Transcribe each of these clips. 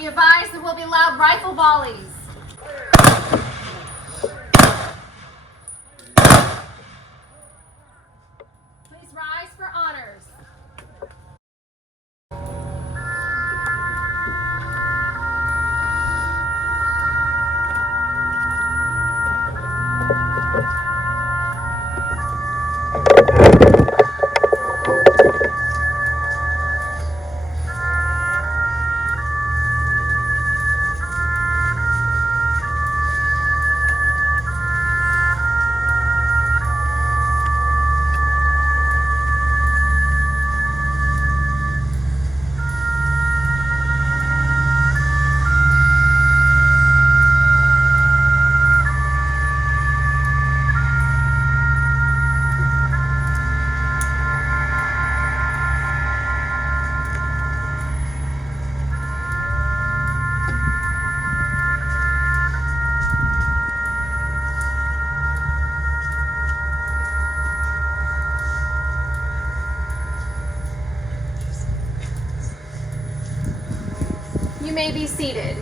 Be advised there will be loud rifle volleys. Please rise for honors. You may be seated.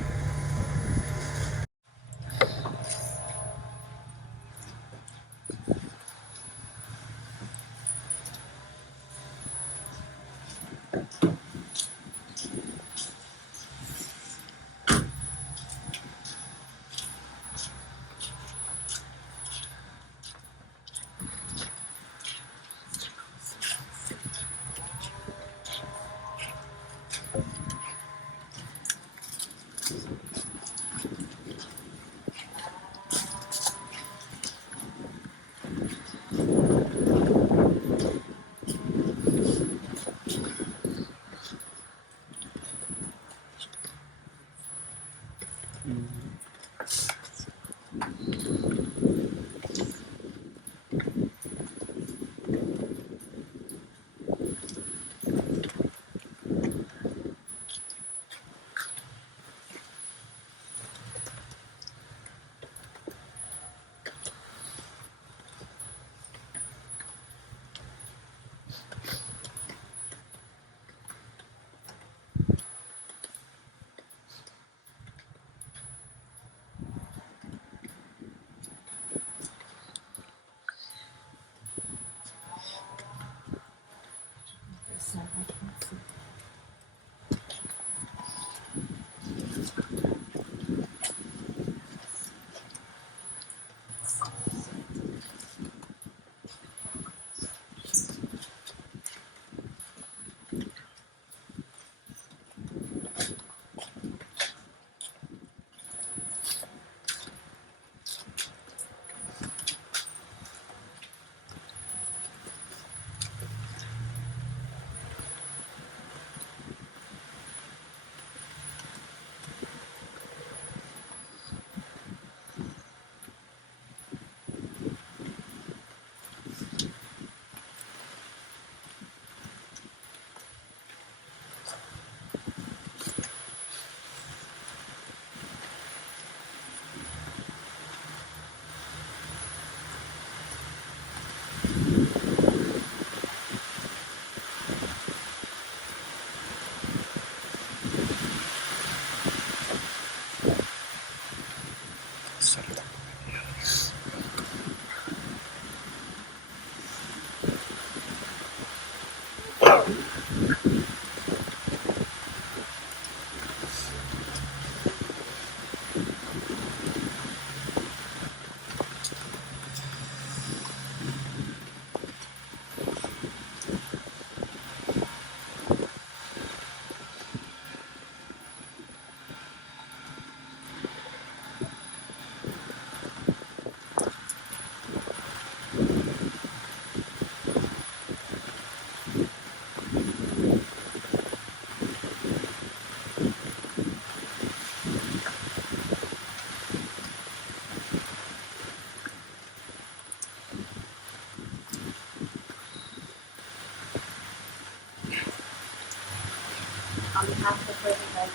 On behalf of the President of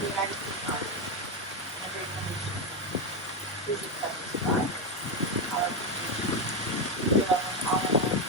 the United States Army and the Commission, please accept this flag, our appreciation. We welcome all of us.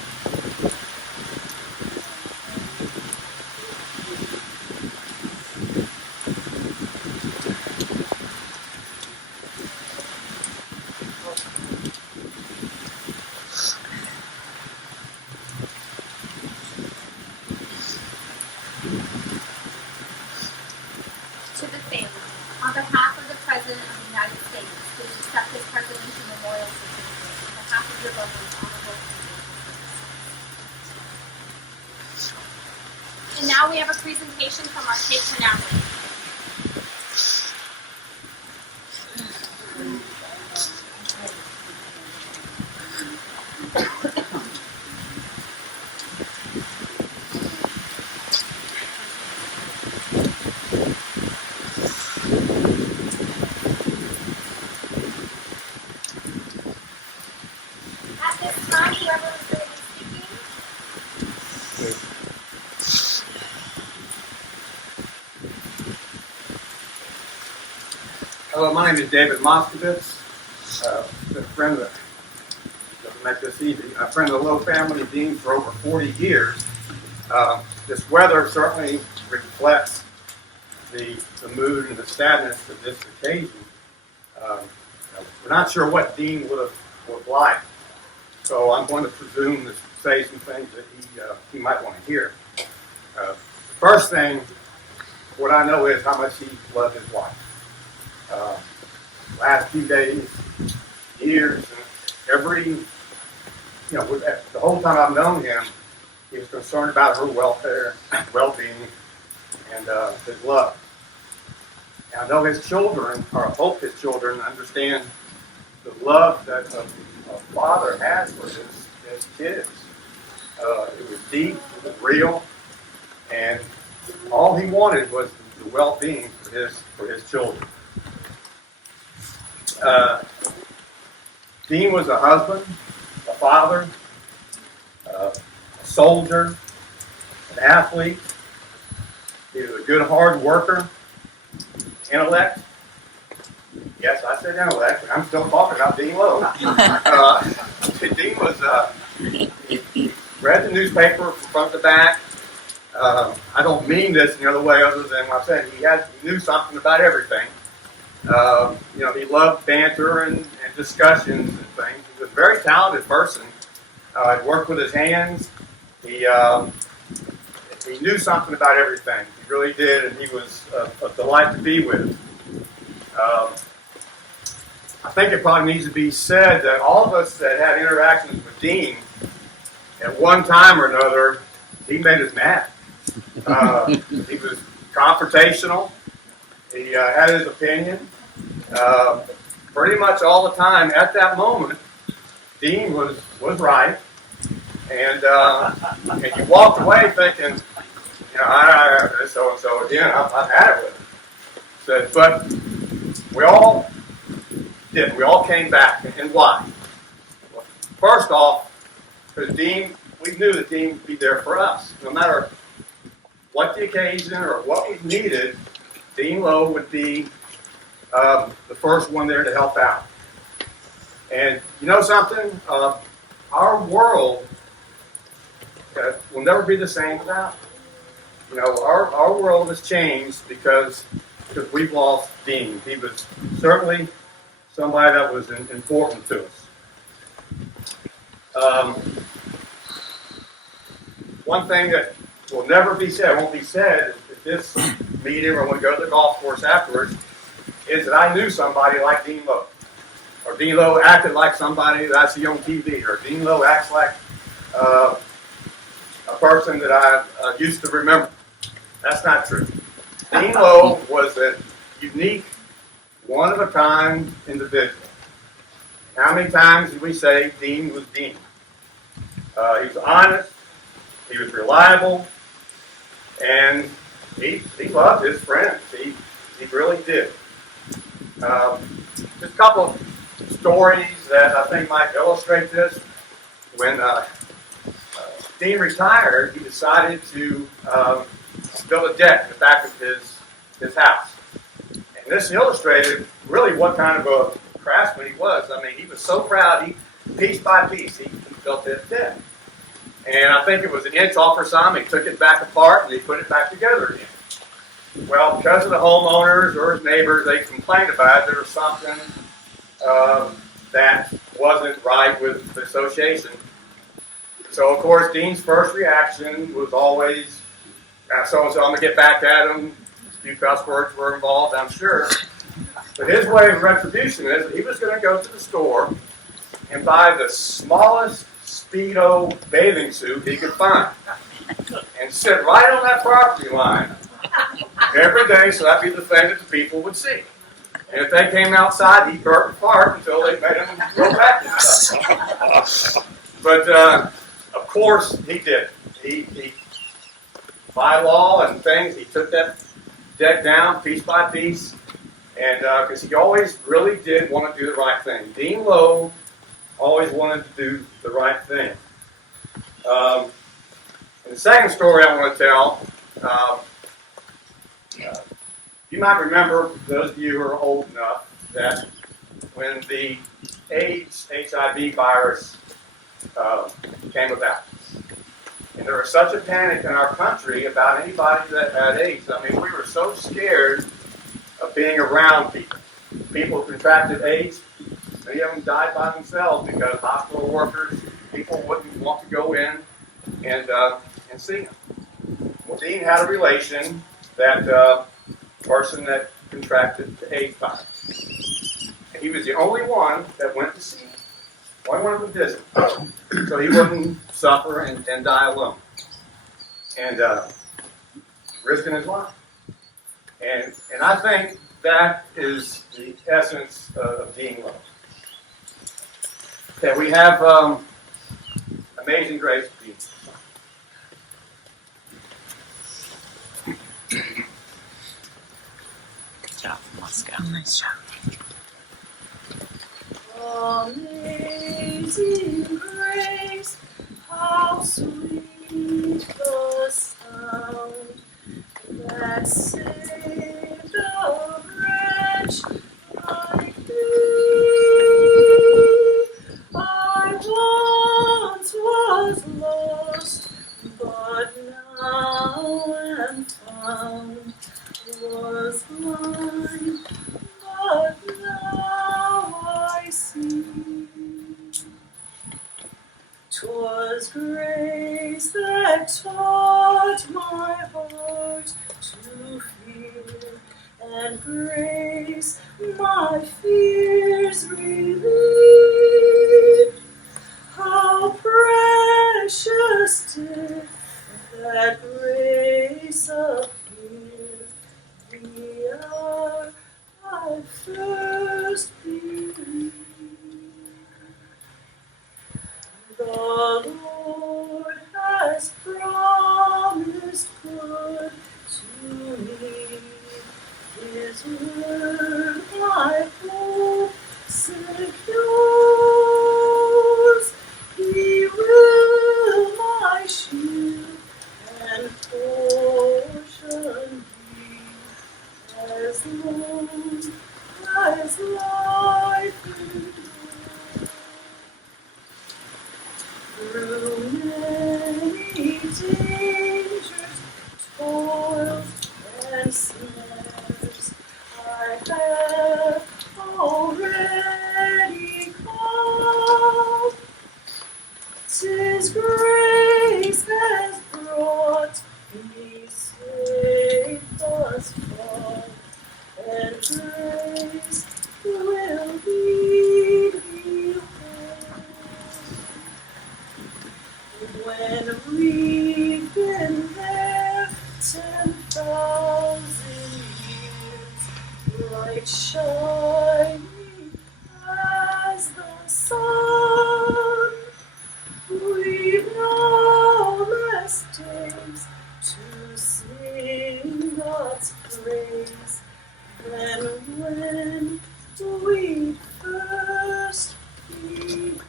And now we have a presentation from our cake monopoly. At this time, whoever is going to be speaking. Hello, my name is David Moskovitz, a friend of met this evening, a friend of the Lowe family, Dean, for over 40 years. This weather certainly reflects the mood and the sadness of this occasion. We're not sure what Dean would like, so I'm going to presume to say some things that he might want to hear. The first thing, what I know is how much he loved his wife. Last few days, years, the whole time I've known him, he was concerned about her welfare, well-being, and his love. And I know his children, or I hope his children, understand the love that a father has for his kids. It was deep, it was real, and all he wanted was the well-being for his children. Dean was a husband, a father, a soldier, an athlete. He was a good hard worker, intellect. Yes, I said intellect. I'm still talking about Dean Lowe. Dean was, he read the newspaper from front to back. I don't mean this any other way other than what I said. He knew something about everything. He loved banter and discussions and things. He was a very talented person. He worked with his hands. He knew something about everything. He really did, and he was a delight to be with. I think it probably needs to be said that all of us that had interactions with Dean, at one time or another, he made us mad. He was confrontational. He had his opinion. Pretty much all the time at that moment, Dean was right. And you walked away thinking, so-and-so again, I've had it with him. So, but we all did. We all came back. And why? Well, first off, because Dean, we knew that Dean would be there for us. No matter what the occasion or what we needed, Dean Lowe would be the first one there to help out. And you know something? Our world will never be the same without him. Our world has changed because we've lost Dean. He was certainly somebody that was important to us. One thing that will never be said, won't be said at this meeting or when we go to the golf course afterwards, is that I knew somebody like Dean Lowe. Or Dean Lowe acted like somebody that I see on TV. Or Dean Lowe acts like a person that I used to remember. That's not true. Dean Lowe was a unique, one-of-a-kind individual. How many times did we say Dean was Dean? He was honest. He was reliable. And he loved his friends. He really did. Just a couple of stories that I think might illustrate this. When Dean retired, he decided to build a deck in the back of his house. And this illustrated really what kind of a craftsman he was. I mean, he was so proud. Piece by piece, he built this deck. And I think it was an inch off or something. He took it back apart and he put it back together again. Well, because of the homeowners or his neighbors, they complained about it. There was something that wasn't right with the association. So, of course, Dean's first reaction was always, so-and-so, I'm going to get back at him. A few cuss words were involved, I'm sure. But his way of retribution is that he was going to go to the store and buy the smallest Speedo bathing suit he could find. and sit right on that property line every day, so that'd be the thing that the people would see. And if they came outside, he'd burp and fart until they made him go back and stuff. But of course, he did. He by law and things, he took that deck down piece by piece, and because he always really did want to do the right thing. Dean Lowe always wanted to do the right thing. And the second story I want to tell, you might remember, those of you who are old enough, that when the AIDS, HIV virus came about, and there was such a panic in our country about anybody that had AIDS. I mean, we were so scared of being around people. People who contracted AIDS, many of them died by themselves because hospital workers, people wouldn't want to go in and see them. Well, Dean had a relation that person that contracted the AIDS virus. And he was the only one that went to see him. Only one of them visit. So he wouldn't suffer and die alone. And risking his life. And I think that is the essence of Dean Lowe. Okay, we have Amazing Grace Dean. Good job, Moscow. Nice job. Amazing grace, how sweet the sound that saved a wretch like me. I once was lost, but now am found. Was blind, but now I see. 'Twas grace that taught my heart to fear, and grace my fears relieved. How precious did that grace appear the hour I first believed. The Lord has promised good to me. His word my hope secures. He will my shield and portion be, as long as life endures. Through many dangers, toils, and snares, I have already come. 'Tis grace has brought me safe thus far, and grace will lead me home. When we've been there 10,000 years, bright shining as the sun, we've no less days to sing God's praise than when we first begun.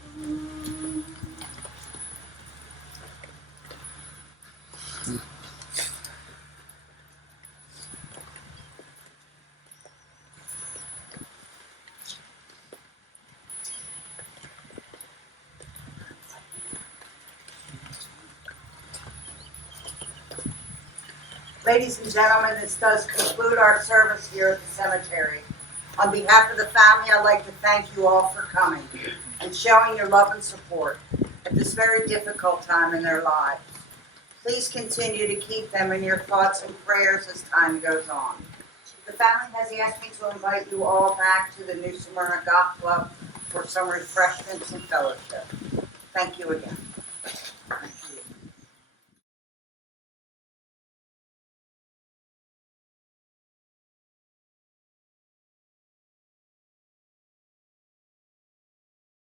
Ladies and gentlemen, this does conclude our service here at the cemetery. On behalf of the family, I'd like to thank you all for coming and showing your love and support at this very difficult time in their lives. Please continue to keep them in your thoughts and prayers as time goes on. The family has asked me to invite you all back to the New Smyrna Golf Club for some refreshments and fellowship. Thank you again.